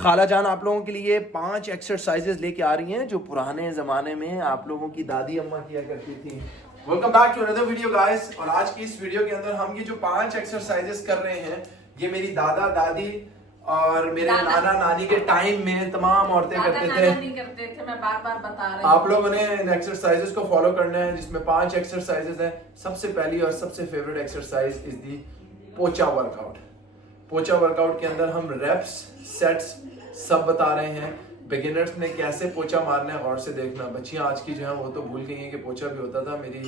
खाला जान आप लोगों के लिए 5 एक्सरसाइजेस लेके आ रही हैं जो पुराने जमाने में आप लोगों की दादी अम्मा किया करती थी। Welcome back to another video guys. और आज की इस वीडियो के अंदर हम ये जो 5 एक्सरसाइजेस कर रहे हैं, ये मेरी दादा दादी और मेरे नाना नानी के टाइम में तमाम औरतें करते थे। नहीं करते थे, मैं बार बार बता रही हूं। आप लोगों ने इन एक्सरसाइजेस को फॉलो करना है, जिसमें 5 एक्सरसाइजेस हैं। सबसे पहली और सबसे फेवरेट एक्सरसाइज इज दी पोचा वर्कआउट। पोचा वर्कआउट के अंदर हम रेप्स, सेट्स सब बता रहे हैं। बिगिनर्स ने कैसे पोचा मारना है गौर से देखना। बच्चियां आज की जो है वो तो भूल गई हैं कि पोचा भी होता था। मेरी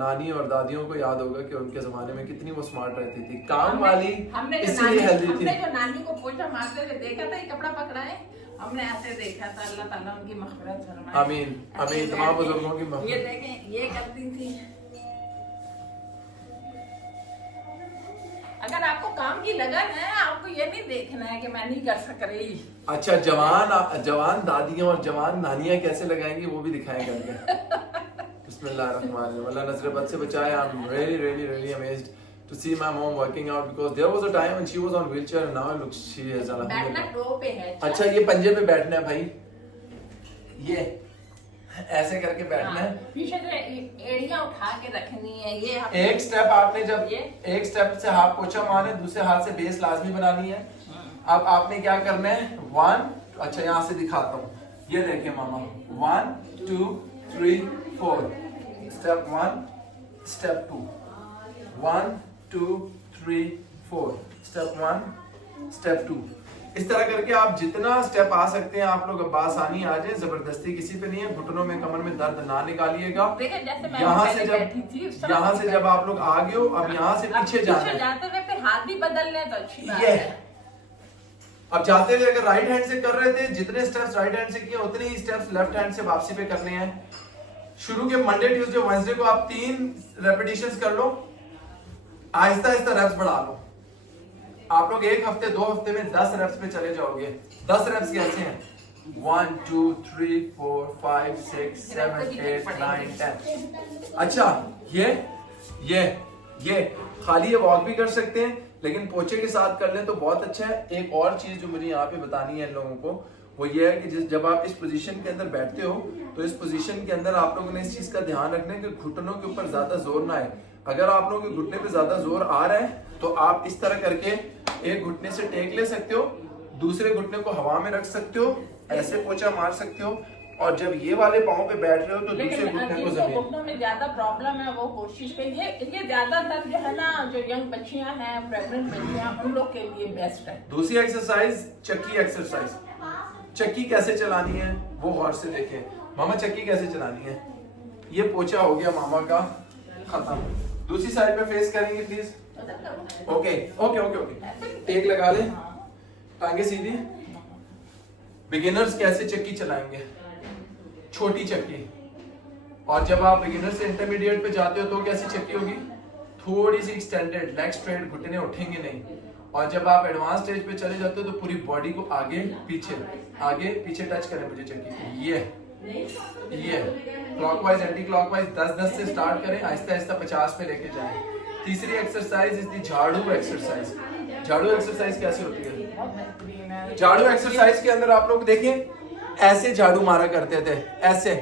नानी और दादियों को याद होगा कि उनके जमाने में कितनी वो स्मार्ट रहती थी, काम वाली, इसीलिए हेल्दी थी। हमने जो नानी को पोचा मारते हुए देखा था, ये कपड़ा पकड़ा है, हमने ऐसे देखा था। अल्लाह ताला उनकी मग़फ़िरत फरमाए। आमीन आमीन, तमाम बुजुर्गों की मग़फ़िरत। ये देखें, ये करती थी। अगर आपको काम की लगन है, आपको ये नहीं देखना है कि मैं नहीं कर सक रही। अच्छा, जवान दादियां और जवान नानियां कैसे लगाएंगी वो भी दिखाएं करके। बिस्मिल्लाहिर्रहमानिर्रहीम। अल्लाह नजर बद से बचाए। I am really amazed to see my mom working out because there was a time when she was on wheelchair and now look she is बैठना टो पे है। अच्छा, ये पंजे पे बैठना है भाई, ये ऐसे करके बैठना है। पीछे से एड़ियां उठा के रखनी है। ये एक स्टेप आपने जब एक स्टेप से हाथ पोछा मारना है, दूसरे हाथ से बेस लाजमी बनानी है। अब आपने क्या करना है, 1, अच्छा यहाँ से दिखाता हूँ, ये देखिए मामा, 1 2 3 4, स्टेप 1, स्टेप 2, 1 2 3 4, स्टेप 1, स्टेप 2। इस तरह करके आप जितना स्टेप आ सकते हैं आप लोग बासानी आ जाए। जबरदस्ती किसी पे नहीं है। घुटनों में, कमर में दर्द ना निकालिएगा। यहाँ से जब आप लोग आ गए हो, अब यहाँ से पीछे जाना है। फिर हाथ भी बदल ले तो अच्छी बात है। अब जाते हुए अगर राइट हैंड से कर रहे थे, जितने स्टेप्स राइट हैंड से किए उतने ही स्टेप्स लेफ्ट हैंड से वापसी पे करने हैं। शुरू के मंडे, ट्यूसडे, वेडनेसडे को आप 3 रेपिटेशंस कर लो। आहिस्ता आहिस्ता रेप्स बढ़ा लो। आप लोग 1 हफ्ते 2 हफ्ते में 10 रेप्स पे चले जाओगे। 10 रेप्स कैसे हैं, 1 2 3 4 5 6 7 8 9 10। अच्छा, ये खाली ये वॉक भी कर सकते हैं, लेकिन पोछे के साथ कर लें तो बहुत अच्छा है। एक और चीज जो मुझे यहाँ पे बतानी है इन लोगों को, वो ये है कि जब आप इस पोजीशन के अंदर बैठते हो तो इस पोजीशन के अंदर आप लोगों ने इस चीज का ध्यान रखना है कि घुटनों के ऊपर ज्यादा जोर ना आए। अगर आप लोगों के घुटने पे ज्यादा जोर आ रहा है तो आप इस तरह करके एक घुटने से टेक ले सकते हो, दूसरे घुटने को हवा में रख सकते हो, ऐसे पोछा मार सकते हो। और जब ये वाले पाँव पे बैठ रहे हो तो दूसरे घुटने को जमीन। घुटनों में ज्यादा प्रॉब्लम है, वो कोशिश करिए। ये ज्यादातर जो है ना, जो यंग बच्चियां हैं, प्रेग्नेंट बच्चियां, उन लोग के लिए बेस्ट है। दूसरी एक्सरसाइज चक्की एक्सरसाइज। चक्की कैसे चलानी है वो गौर से देखें। मामा चक्की कैसे चलानी है। ये पोछा हो गया मामा का खत्म। दूसरी साइड पे फेस करेंगे please. Okay okay okay okay, टेक लगा ले, टांगे सीधी। बिगिनर्स कैसे चक्की चलाएंगे, छोटी चक्की। और जब आप बिगिनर से इंटरमीडिएट पे जाते हो तो कैसी चक्की होगी, थोड़ी सी एक्सटेंडेड, लेग स्ट्रेट, घुटने उठेंगे नहीं। और जब आप एडवांस स्टेज पे चले जाते हो तो पूरी बॉडी को आगे पीछे टच करें मुझे चक्की को। ये क्लॉकवाइज एंटी क्लॉकवाइज 10-10 से स्टार्ट करें, आहिस्ता आहिस्ता 50 पे लेके जाएं। तीसरी एक्सरसाइज इज दी झाड़ू एक्सरसाइज। झाड़ू एक्सरसाइज कैसे होती है, झाड़ू एक्सरसाइज के अंदर आप लोग देखें ऐसे झाड़ू मारा करते थे, ऐसे।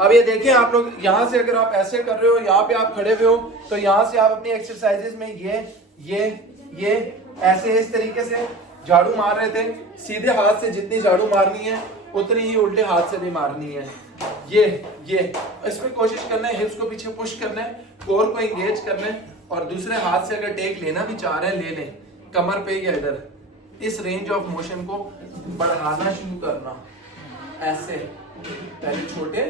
अब ये देखें आप लोग, यहाँ से अगर आप ऐसे कर रहे हो, यहाँ पे आप खड़े हुए हो, तो यहाँ से आप अपनी एक्सरसाइजेस में ये ऐसे इस तरीके से झाड़ू मार रहे थे। सीधे हाथ से जितनी झाड़ू मारनी है उतनी ही उल्टे हाथ से भी मारनी है। ये इसमें कोशिश करना है, हिप्स को पीछे पुश करना है, कोर को एंगेज करना है। और दूसरे हाथ से अगर टेक लेना भी चाह रहे हैं ले लें, कमर पे या इधर। इस रेंज ऑफ मोशन को बढ़ाना शुरू करना, ऐसे पहले छोटे,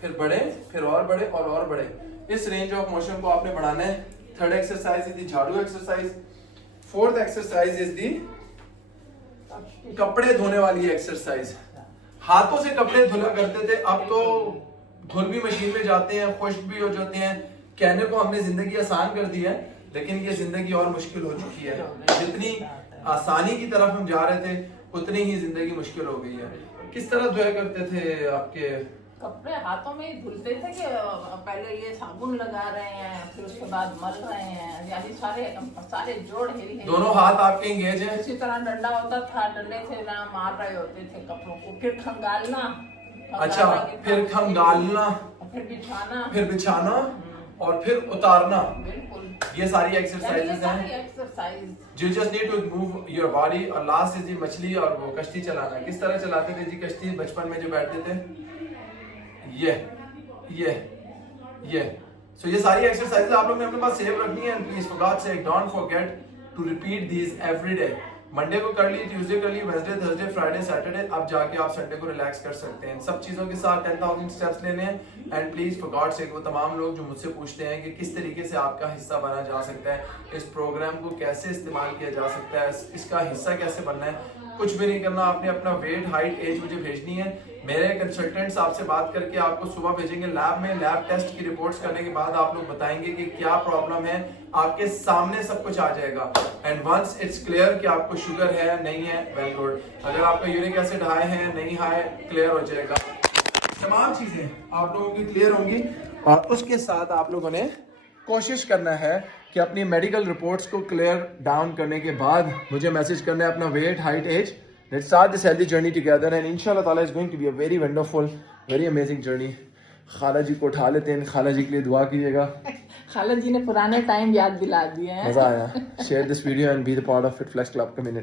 फिर बड़े, फिर और बड़े और बड़े। इस रेंज ऑफ मोशन को आपने बढ़ाना है। थर्ड एक्सरसाइज इज दी झाड़ू exercise. Fourth exercise is the कपड़े धोने वाली एक्सरसाइज। हाथों से कपड़े धुला करते थे, अब तो धुल भी मशीन में जाते हैं, खुश्क भी हो जाते हैं। कहने को हमने जिंदगी आसान कर दी है, लेकिन ये जिंदगी और मुश्किल हो चुकी है। जितनी आसानी की तरफ हम जा रहे थे उतनी ही जिंदगी मुश्किल हो गई है। किस तरह धोया करते थे आपके कपड़े हाथों में ही धुलते थे कि पहले ये साबुन लगा रहे हैं फिर उसके बाद मल रहे हैं, यानी सारे जोड़ हिल हिल। दोनों हाथ आपके इंगेज हैं? इसी तरह डंडा होता था, डंडे से ना मार रहे होते थे कपड़ों को, फिर खंगालना। अच्छा, फिर खंगालना, फिर बिछाना और फिर उतारना। बिल्कुल, ये सारी एक्सरसाइजेज हैं। Exercise You just need to move your body। और लास्ट है जी मछली और वो कश्ती चलाना। किस तरह चलाते थे जी कश्ती बचपन में जो बैठते थे? ये सो ये सारी एक्सरसाइजेज आप लोग ने अपने पास सेव रखनी है। Please for God sake don't forget to repeat these every day. Monday को कर ली, ट्यूसडे कर ली, वेडनेसडे, थर्सडे, फ्राइडे, सैटरडे, अब जाके आप संडे को रिलैक्स कर सकते हैं। इन सब चीजों के साथ 10,000 स्टेप्स लेने हैं। एंड प्लीज फॉर गॉड सेक वो तमाम लोग जो मुझसे पूछते हैं कि किस तरीके से आपका हिस्सा बना जा सकता है, इस प्रोग्राम को कैसे इस्तेमाल किया जा सकता है, इसका हिस्सा कैसे बनना है, कुछ भी नहीं करना। आपने अपना वेट, हाइट, एज मुझे भेजनी है। मेरे कंसल्टेंट्स आपसे बात करके आपको सुबह भेजेंगे लैब में। लैब टेस्ट की रिपोर्ट्स करने के बाद आप लोग बताएंगे कि क्या प्रॉब्लम है, आपके सामने सब कुछ आ जाएगा। एंड वंस इट्स क्लियर कि आपको शुगर है नहीं है, वेल गुड। अगर आपका यूरिक एसिड हाई है नहीं हाई, क्लियर हो जाएगा। तमाम चीजें आप लोगों की क्लियर होंगी और उसके साथ आप लोगों ने कोशिश करना है कि अपनी मेडिकल रिपोर्ट्स को क्लियर डाउन करने के बाद मुझे मैसेज करना है अपना weight, height, age. Let's start this healthy journey together and इंशाल्लाह ताला is going to be a very wonderful, very amazing journey. खाला जी को उठा लेते हैं, खाला जी के लिए दुआ कीजिएगा। खाला जी ने पुराने टाइम याद दिला दिए हैं। मजा आया। Share this video and be the part of Fit Flex Club community.